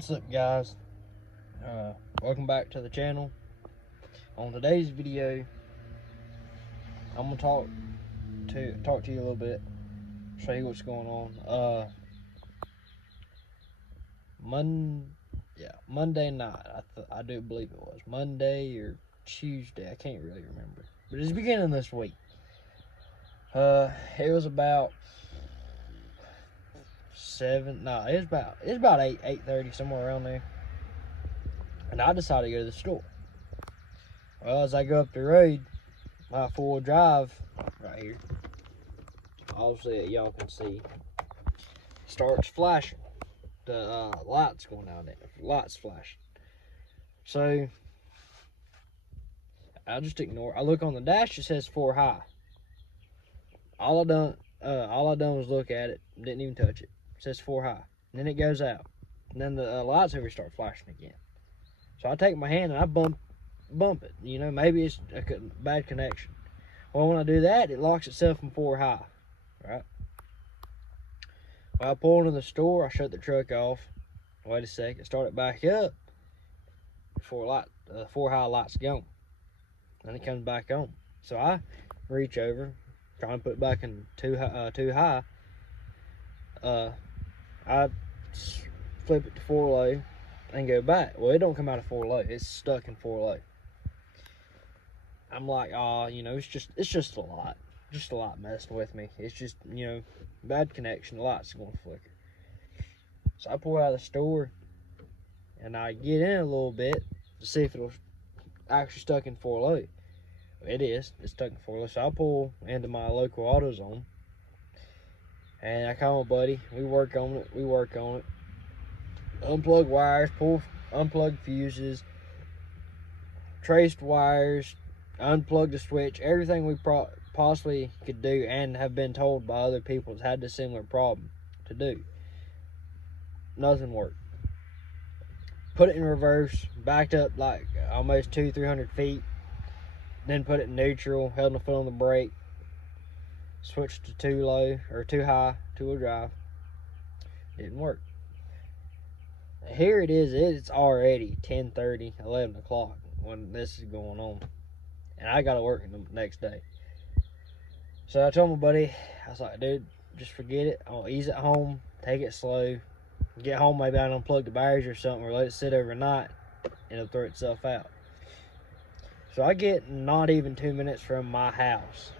What's up, guys? Welcome back to the channel. On today's video, I'm gonna talk to you a little bit, show you what's going on. Monday night. I do believe it was Monday or Tuesday. I can't really remember, but it's beginning this week. It was about it's about 8:30, somewhere around there. And I decided to go to the store. Well, as I go up the road, my 4-wheel drive right here, obviously y'all can see, starts flashing. The lights going out there, lights flashing. So I just ignore. I look on the dash, it says 4 high. All I done was look at it, didn't even touch it. It says 4 high. And then it goes out, and then the lights over start flashing again. So I take my hand and I bump it. You know, maybe it's a bad connection. Well, when I do that, it locks itself in 4 high, right? Well, I pull into the store, I shut the truck off. Wait a second, start it back up before 4 high light's gone. Then it comes back on. So I reach over, trying to put it back in 2 high. I flip it to 4 low and go back. Well, it don't come out of 4 low. It's stuck in 4 low. I'm like, you know, it's just a lot. Just a lot messing with me. It's just, you know, bad connection. The light's going to flicker. So I pull out of the store and I get in a little bit to see if it'll actually stuck in 4 low. It is. It's stuck in 4 low. So I pull into my local AutoZone and I call my buddy. We work on it. Unplug wires, unplug fuses, traced wires, unplug the switch, everything we possibly could do and have been told by other people that's had this similar problem to do. Nothing worked. Put it in reverse, backed up like almost 200-300 feet, then put it in neutral, held my foot on the brake, switched to 2 high, 2-wheel drive. Didn't work. Here it is, it's already 10:30, 11 o'clock when this is going on. And I gotta work the next day. So I told my buddy, I was like, dude, just forget it. I'll ease it home, take it slow. Get home, maybe I unplug the batteries or something, or let it sit overnight, and it'll throw itself out. So I get not even 2 minutes from my house,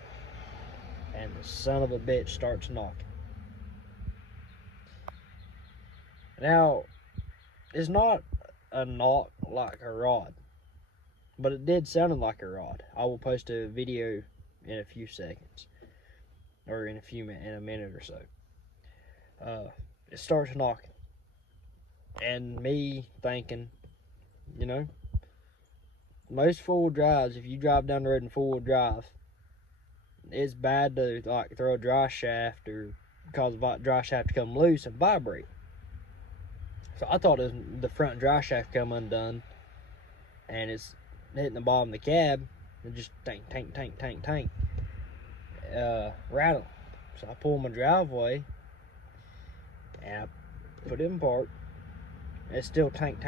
and the son of a bitch starts knocking. Now, it's not a knock like a rod, but it did sound like a rod. I will post a video in a few seconds, or in a minute or so. It starts knocking, and me thinking, you know, most 4-wheel drives, if you drive down the road in 4-wheel drive, it's bad to like throw a dry shaft or cause the dry shaft to come loose and vibrate. So I thought it was the front dry shaft come undone and it's hitting the bottom of the cab and just tank, rattle. So I pull my driveway and I put it in park. It's still tank.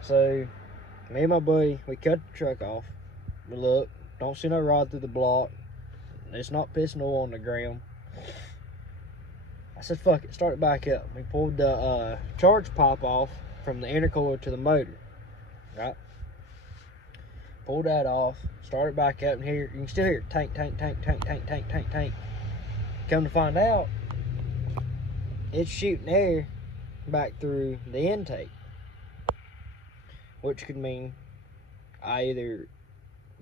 So me and my buddy, we cut the truck off. We look, don't see no rod through the block. It's not pissing oil on the ground. I said, fuck it, start it back up. We pulled the charge pipe off from the intercooler to the motor, right? Pulled that off, start it back up, and here you can still hear tank. Come to find out, it's shooting air back through the intake, which could mean I either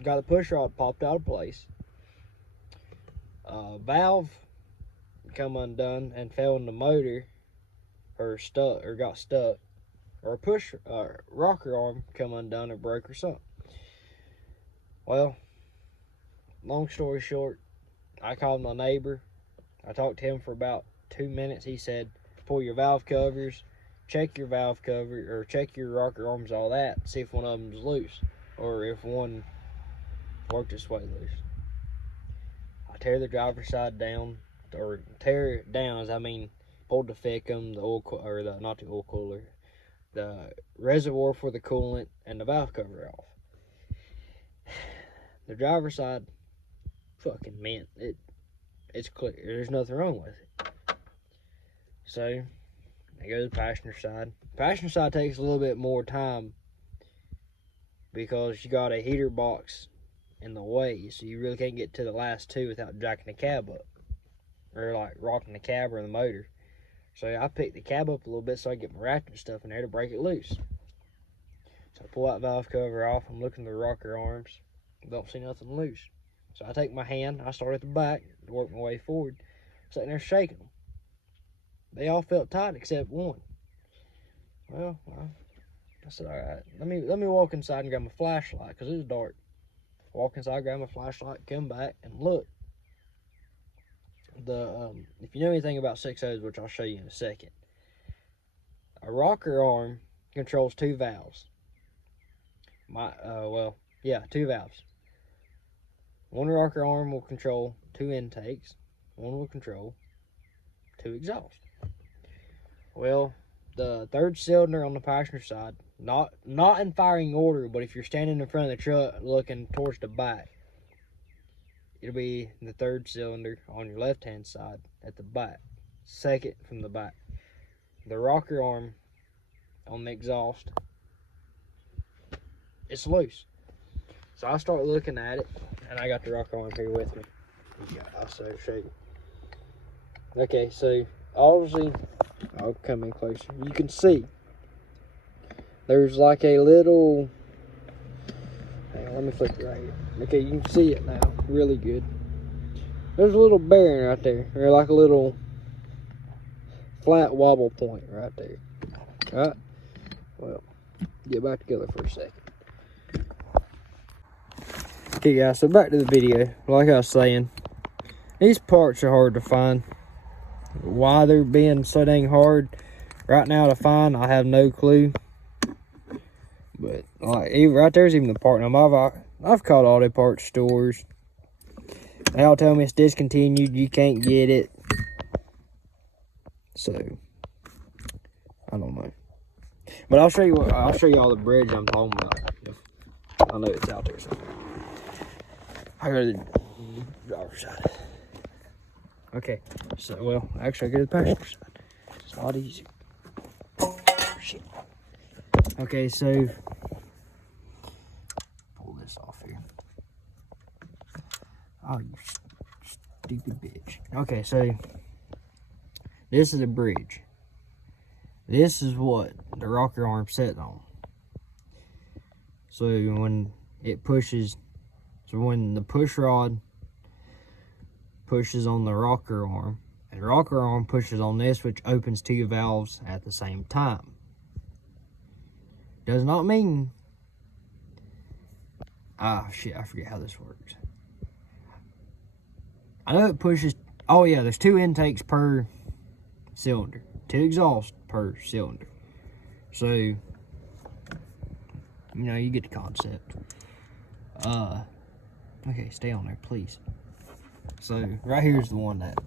got a push rod popped out of place, valve come undone and fell in the motor, or got stuck, or a push rocker arm come undone or broke or something. Well, long story short, I called my neighbor. I talked to him for about 2 minutes. He said, pull your valve covers, check your valve cover, or check your rocker arms, all that, see if one of them's loose, or if one worked its way loose. I tear the driver's side down, or tear it down as I mean pulled the FECM, not the oil cooler, the reservoir for the coolant, and the valve cover off. The driver's side, fucking mint. It's clear. There's nothing wrong with it. So I go to the passenger side. Passenger side takes a little bit more time because you got a heater box in the way, so you really can't get to the last two without jacking the cab up, or like rocking the cab or the motor. So I pick the cab up a little bit so I can get my ratchet stuff in there to break it loose. So I pull that valve cover off. I'm looking at the rocker arms. Don't see nothing loose. So I take my hand. I start at the back to work my way forward. Sitting there shaking them. They all felt tight except one. Well, I said, all right, let me walk inside and grab my flashlight because it was dark. Walk inside, grab my flashlight, come back and look. If you know anything about 6.0s, which I'll show you in a second, a rocker arm controls two valves. Two valves. One rocker arm will control two intakes. One will control two exhausts. Well, the third cylinder on the passenger side, not in firing order, but if you're standing in front of the truck looking towards the back, it'll be the third cylinder on your left-hand side at the back, second from the back. The rocker arm on the exhaust, it's loose. So I start looking at it, and I got the rocker arm here with me. Yeah, I'll show you. Okay, so obviously, I'll come in closer. You can see there's like a little, hang on, let me flip it right here. Okay, you can see it now, really good. There's a little bearing right there, or like a little flat wobble point right there. Alright, well, get back together for a second. Okay guys, so back to the video. Like I was saying, these parts are hard to find. Why they're being so dang hard right now to find, I have no clue. But like, right there's even the part number. I've called auto parts stores. They all tell me it's discontinued, you can't get it. So I don't know. But I'll show you all the bridge I'm talking about. I know it's out there somewhere. I go to the driver's side. Okay, so well, actually I go to the passenger side. It's a lot easier. Shit. Okay, so pull this off here. Oh, you stupid bitch. Okay, so this is a bridge. This is what the rocker arm's sitting on. So when it pushes, so when the push rod pushes on the rocker arm, and the rocker arm pushes on this, which opens two valves at the same time. Does not mean, shit, I forget how this works. I know it pushes, oh yeah, there's two intakes per cylinder, two exhausts per cylinder. So, you know, you get the concept. Okay, stay on there, please. So, right here's the one that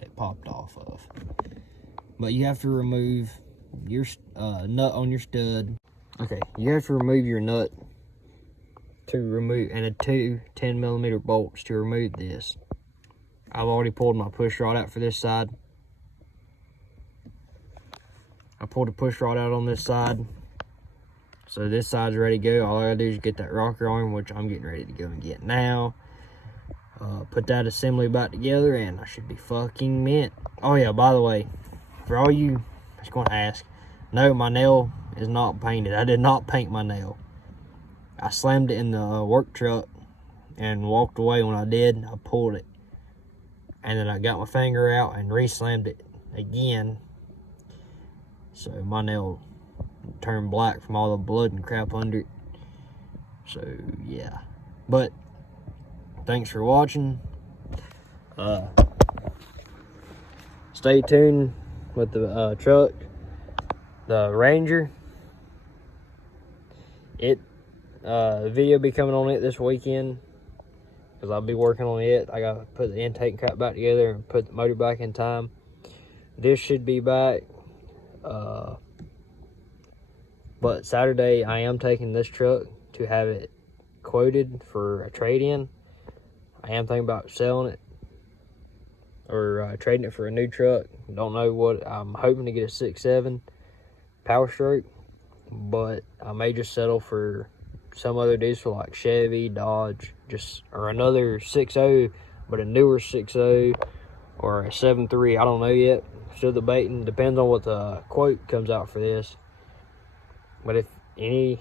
it popped off of. But you have to remove your nut on your stud. Okay, you have to remove your nut to remove, and two 10mm bolts to remove this. I've already pulled my push rod out for this side. I pulled the push rod out on this side. So this side's ready to go. All I gotta do is get that rocker arm, which I'm getting ready to go and get now. Put that assembly back together and I should be fucking mint. Oh yeah, by the way, for all you that's gonna ask, no, my nail is not painted. I did not paint my nail. I slammed it in the work truck and walked away. When I did, I pulled it. And then I got my finger out and re-slammed it again. So my nail turned black from all the blood and crap under it. So yeah, but thanks for watching. Stay tuned with the truck, the Ranger. The video be coming on it this weekend because I'll be working on it. I gotta put the intake and crap back together and put the motor back in time. this should be back. But Saturday, I am taking this truck to have it quoted for a trade-in. I am thinking about selling it or trading it for a new truck. Don't know what. I'm hoping to get a 6.7 Power Stroke, but I may just settle for some other diesel like Chevy, Dodge, or another 6.0, but a newer 6.0 or a 7.3. I don't know yet. Still debating. Depends on what the quote comes out for this. But if any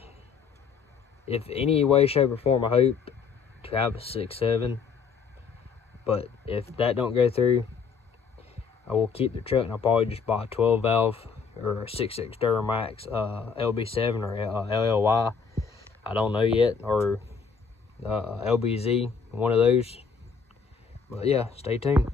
way, shape, or form, I hope to have a 6.7. But if that don't go through, I will keep the truck and I'll probably just buy a 12 valve or a 6.6 Duramax LB7 or LLY. I don't know yet, or LBZ, one of those. But yeah, stay tuned.